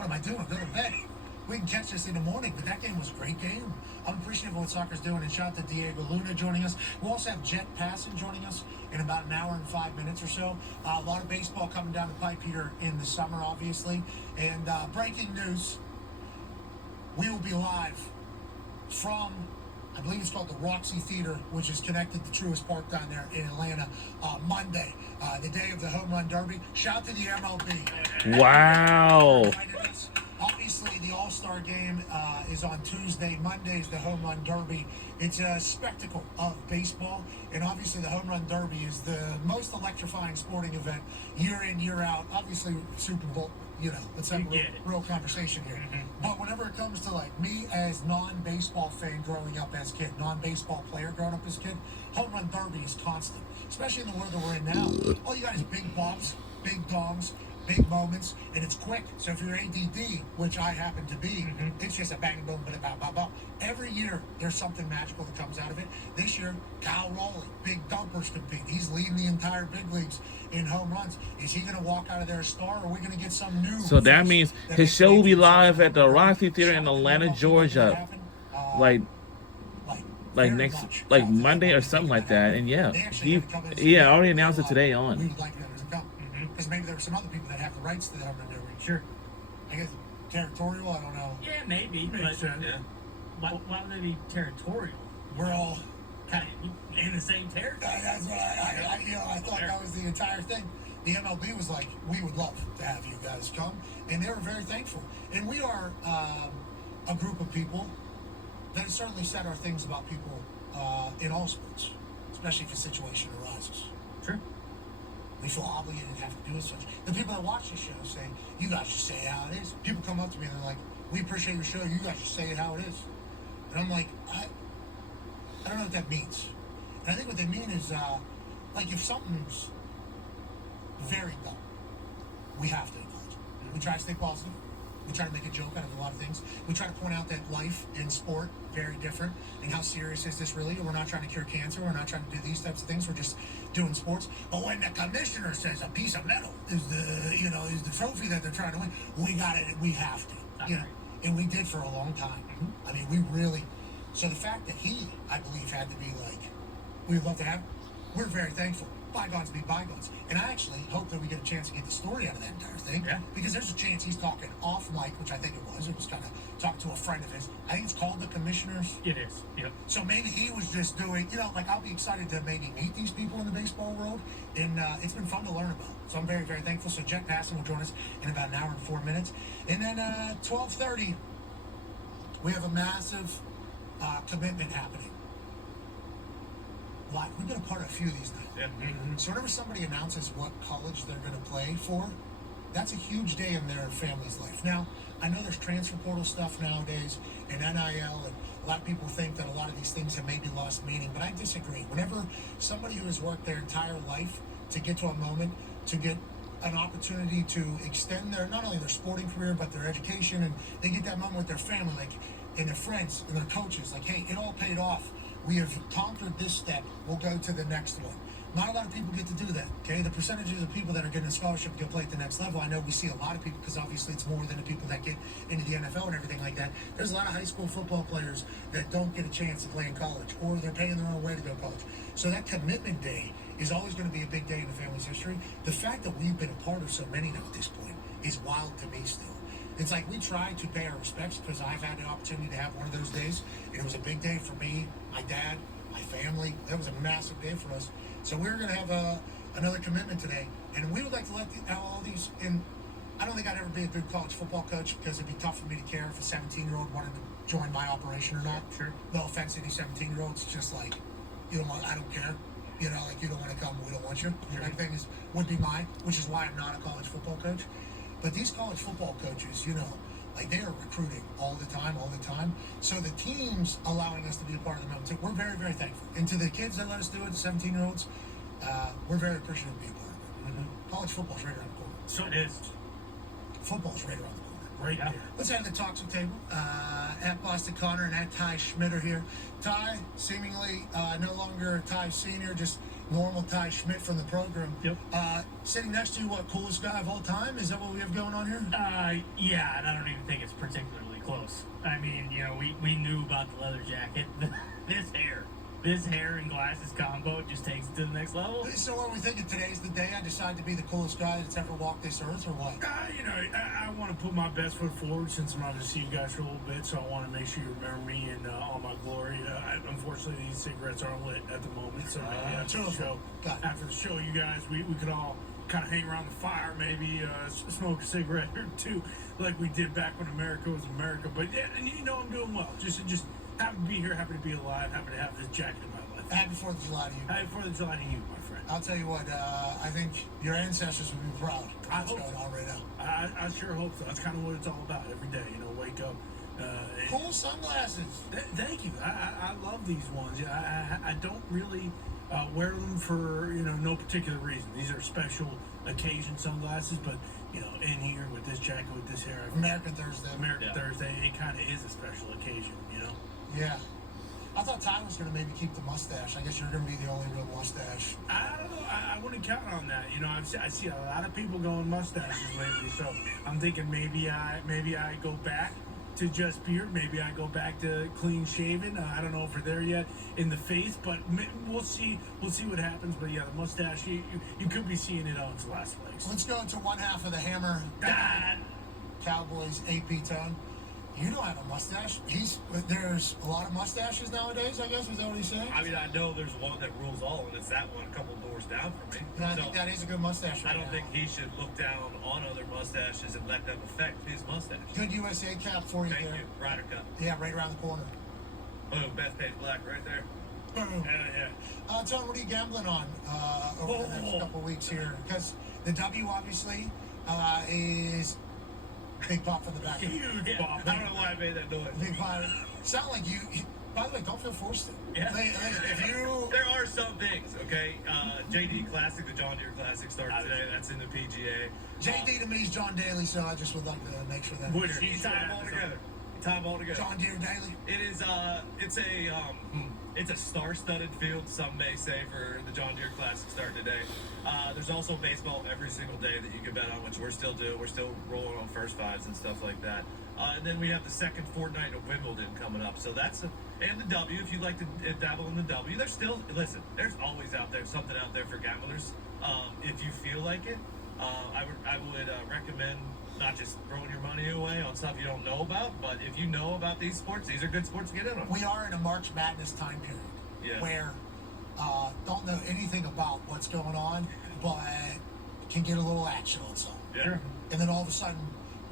what am I doing? Go to bed. We can catch this in the morning, but that game was a great game. I'm appreciative of what soccer's doing, and shout out to Diego Luna joining us. We'll also have Jet Passon joining us in about an hour and 5 minutes or so. A lot of baseball coming down the pipe here in the summer, obviously. And breaking news, we will be live from, I believe it's called the Roxy Theater, which is connected to Truist Park down there in Atlanta, Monday, the day of the Home Run Derby. Shout out to the MLB. Wow. Obviously, the All-Star game is on Tuesday. Monday's the Home Run Derby. It's a spectacle of baseball, and obviously the Home Run Derby is the most electrifying sporting event year in, year out. Obviously, Super Bowl, let's have a real conversation here. But whenever it comes to, like, me as non-baseball fan growing up as a kid, non-baseball player growing up as a kid, Home Run Derby is constant, especially in the world that we're in now. All you got is big bops, big dongs, big moments, and it's quick. So if you're ADD, which I happen to be, it's just a bang, boom, ba-da-ba-ba-ba. Every year, there's something magical that comes out of it. This year, Kyle Raleigh, big dumpers compete. He's leading the entire big leagues in home runs. Is he going to walk out of there a star, or are we going to get some new? So that means his show will be live at the Roxy Theater in Atlanta, Georgia, like Monday or something like that. And he already announced it today on. We would like them to come. Because maybe there are some other people that have the rights to the Home Run Derby. Sure. I guess territorial, I don't know. Yeah, maybe. But why would they be territorial? We're all kind of in the same territory. That's what I thought that was the entire thing. The MLB was like, we would love to have you guys come. And they were very thankful. And we are a group of people that have certainly said our things about people in all sports, especially if a situation arises. Sure. We feel obligated to have to do it such. The people that watch the show say, you guys just say it how it is. People come up to me and they're like, we appreciate your show, you guys just say it how it is. And I'm like, I don't know what that means. And I think what they mean is, like, if something's very dumb, we have to acknowledge it. We try to stay positive. We try to make a joke out of a lot of things. We try to point out that life and sport very different, and how serious is this really? We're not trying to cure cancer. We're not trying to do these types of things. We're just doing sports. But when the commissioner says a piece of metal is the trophy that they're trying to win, we got it. We have to, and we did for a long time. I mean, we really. So the fact that he, I believe, had to be like, we'd love to have. We're very thankful. Bygones be bygones. And I actually hope that we get a chance to get the story out of that entire thing. Yeah. Because there's a chance he's talking off mic, which I think it was. It was kind of talking to a friend of his. I think it's called the Commissioners. It is. Yep. So maybe he was just doing, like, I'll be excited to maybe meet these people in the baseball world. And it's been fun to learn about. So I'm very, very thankful. So Jet Passon will join us in about an hour and 4 minutes. And then 12:30, we have a massive commitment happening. Like, we've been a part of a few of these now. So whenever somebody announces what college they're going to play for, that's a huge day in their family's life. Now, I know there's transfer portal stuff nowadays and NIL, and a lot of people think that a lot of these things have maybe lost meaning, but I disagree. Whenever somebody who has worked their entire life to get to a moment, to get an opportunity to extend their, not only their sporting career, but their education, and they get that moment with their family, like, and their friends and their coaches, like, hey, it all paid off. We have conquered this step. We'll go to the next one. Not a lot of people get to do that, okay? The percentages of people that are getting a scholarship to play at the next level, I know we see a lot of people, because obviously it's more than the people that get into the NFL and everything like that. There's a lot of high school football players that don't get a chance to play in college, or they're paying their own way to go to college. So that commitment day is always going to be a big day in the family's history. The fact that we've been a part of so many now at this point is wild to me still. It's like we try to pay our respects, because I've had the opportunity to have one of those days. It was a big day for me, my dad, my family. That was a massive day for us. So we're going to have another commitment today. And we would like to let all these in. I don't think I'd ever be a good college football coach, because it'd be tough for me to care if a 17-year-old wanted to join my operation or not. Sure. No offense to any 17-year-olds. Just like, I don't care. Like, you don't want to come, we don't want you. Sure. That thing would be mine, which is why I'm not a college football coach. But these college football coaches, like, they are recruiting all the time. So the team's allowing us to be a part of the moment too. We're very, very thankful. And to the kids that let us do it, the 17-year-olds, we're very appreciative of being a part of it. College football's right around the corner. So it is. Football's right around the corner. Right there. Let's head to the talk table. At Boston Connor and at Ty Schmitter here. Ty, seemingly no longer Ty Sr., just normal Ty Schmidt from the program. Yep. Sitting next to you, what, coolest guy of all time? Is that what we have going on here? Yeah, and I don't even think it's particularly close. I mean, we knew about the leather jacket. This hair and glasses combo just takes it to the next level. So what are we thinking? Today's the day I decide to be the coolest guy that's ever walked this earth, or what? I want to put my best foot forward since I'm not going to see you guys for a little bit, so I want to make sure you remember me in all my glory. Unfortunately, these cigarettes aren't lit at the moment, so maybe after the show, you guys, we could all kind of hang around the fire, maybe smoke a cigarette or two, like we did back when America was America. But yeah, and I'm doing well. Just happy to be here, happy to be alive, happy to have this jacket in my life. Happy 4th of July to you. Happy 4th of July to you, my friend. I'll tell you what, I think your ancestors would be proud of I what's hope going so. on right now. I sure hope so. That's kind of what it's all about every day. Wake up. Cool sunglasses. Thank you. I love these ones. I don't really wear them for no particular reason. These are special occasion sunglasses, but in here with this jacket, with this hair, American Thursday. Thursday, it kind of is a special occasion. Yeah. I thought Ty was going to maybe keep the mustache. I guess you're going to be the only real mustache. I don't know. I wouldn't count on that. I see a lot of people going mustaches lately, so I'm thinking maybe I go back to just beard. Maybe I go back to clean shaven. I don't know if we're there yet in the face, but we'll see. We'll see what happens. But yeah, the mustache, you could be seeing it on its last legs. Let's go to one half of the Hammer Cowboys AP tone. You don't have a mustache. There's a lot of mustaches nowadays, I guess. Is that what he's saying? I mean, I know there's one that rules all, and it's that one a couple doors down from me. Yeah, I think that is a good mustache. I don't think he should look down on other mustaches and let them affect his mustache. Good USA cap for you Thank there. you. Ryder Cup. Yeah, right around the corner. Boom. Best page black right there. Boom. Yeah. Tony, what are you gambling on over the next couple weeks here? Because the W, obviously, is big pop from the back. Huge pop. I don't know why I made that noise. Big pop. Sound like you. By the way, don't feel forced to. Yeah. If you. There are some things, okay? JD Classic, the John Deere Classic starts today. That's in the PGA. JD to me is John Daly, so I just would like to make sure that. Which You tie them all together. Tie them all together. John Deere Daly. It is. It's a star-studded field. Some may say for the John Deere Classic starting today. There's also baseball every single day that you can bet on, which we're still doing. We're still rolling on first fives and stuff like that. And then we have the second fortnight of Wimbledon coming up. So that's and the W. If you'd like to dabble in the W, there's still There's always something out there for gamblers. If you feel like it, I would recommend not just throwing your money away on stuff you don't know about, but if you know about these sports, these are good sports to get in on. We are in a March Madness time period where don't know anything about what's going on, but can get a little action on something. Yeah. Sure. And then all of a sudden,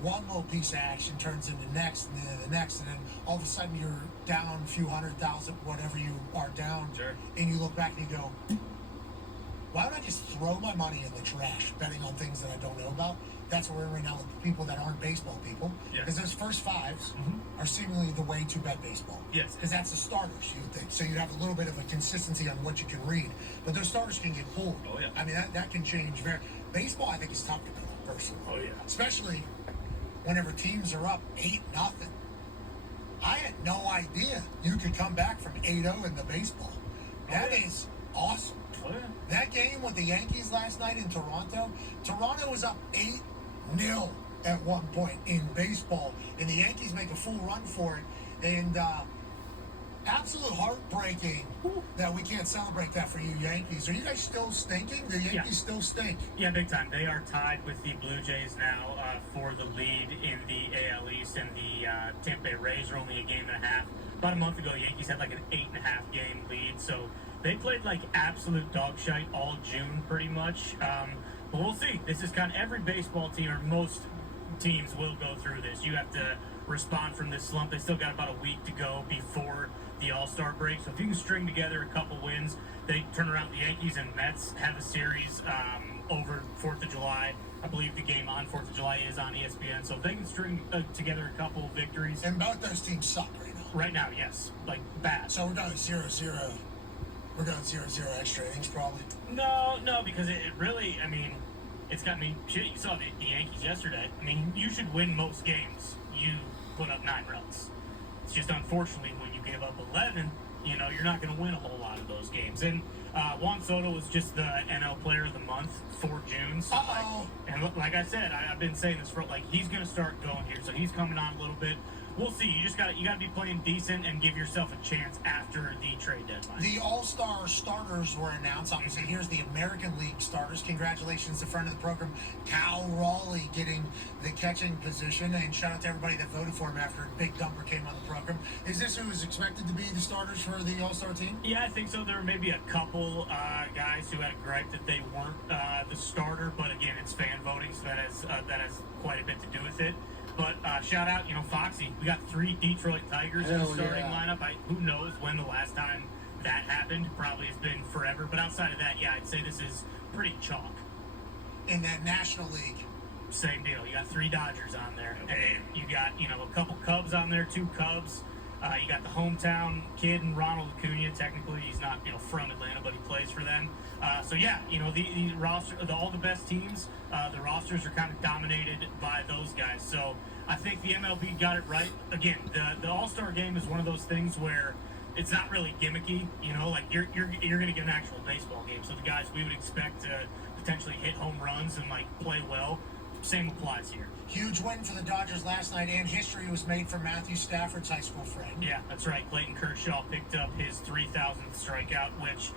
one little piece of action turns into next, and then the next, and then all of a sudden you're down a few 100,000, whatever you are down, Sure. and you look back and you go, why don't I just throw my money in the trash betting on things that I don't know about? That's where we're in right now with people that aren't baseball people. Yes. Because those first fives are seemingly the way to bet baseball. Yes. Because that's the starters, you would think. So you have a little bit of a consistency on what you can read. But those starters can get pulled. Oh, yeah. I mean, that can change very. Baseball, I think, is tough to bet on, personally. Oh, yeah. Especially whenever teams are up 8-0. I had no idea you could come back from 8-0 in the baseball. That is awesome. Oh, yeah. That game with the Yankees last night in Toronto was up 8-0 at one point in baseball, and the Yankees make a full run for it, and absolute heartbreaking that we can't celebrate that for you Yankees. Are you guys still stinking? The Yankees still stink. Yeah, big time. They are tied with the Blue Jays now for the lead in the AL East, and the Tampa Bay Rays are only a game and a half. About a month ago, the Yankees had like an 8.5 game lead, so they played like absolute dog shite all June pretty much. But we'll see. This is kind of every baseball team, or most teams will go through this. You have to respond from this slump. They still got about a week to go before the All-Star break. So if you can string together a couple wins, they turn around. The Yankees and Mets have a series over 4th of July. I believe the game on 4th of July is on ESPN. So if they can string together a couple victories. And both those teams suck right now. Right now, yes. Like, bad. So we're going 0-0. We're going 0-0 extra innings, probably. No, because it really, I mean, it's got me, shit, you saw the Yankees yesterday. I mean, you should win most games. You put up 9 runs. It's just unfortunately when you give up 11, you're not going to win a whole lot of those games. And Juan Soto was just the NL Player of the Month for June. So like I said, I've been saying this for he's going to start going here, so he's coming on a little bit. We'll see. You got to be playing decent and give yourself a chance after the trade deadline. The All-Star starters were announced. Obviously, here's the American League starters. Congratulations to friend of the program, Cal Raleigh, getting the catching position. And shout out to everybody that voted for him after Big Dumper came on the program. Is this who is expected to be the starters for the All-Star team? Yeah, I think so. There may be a couple guys who had a gripe that they weren't the starter, but again, it's fan voting, so that has quite a bit to do with it. But shout out, Foxy. We got 3 Detroit Tigers in the starting lineup. Who knows when the last time that happened? Probably has been forever. But outside of that, yeah, I'd say this is pretty chalk. In that National League, same deal. You got 3 Dodgers on there, and you got a couple Cubs on there, 2 Cubs. You got the hometown kid and Ronald Acuna. Technically, he's not from Atlanta, but he plays for them. So yeah, the roster, all the best teams, the rosters are kind of dominated by those guys. So I think the MLB got it right. Again, the All-Star game is one of those things where it's not really gimmicky. You're going to get an actual baseball game. So the guys we would expect to potentially hit home runs and play well, same applies here. Huge win for the Dodgers last night, and history was made for Matthew Stafford's high school friend. Yeah, that's right. Clayton Kershaw picked up his 3,000th strikeout, which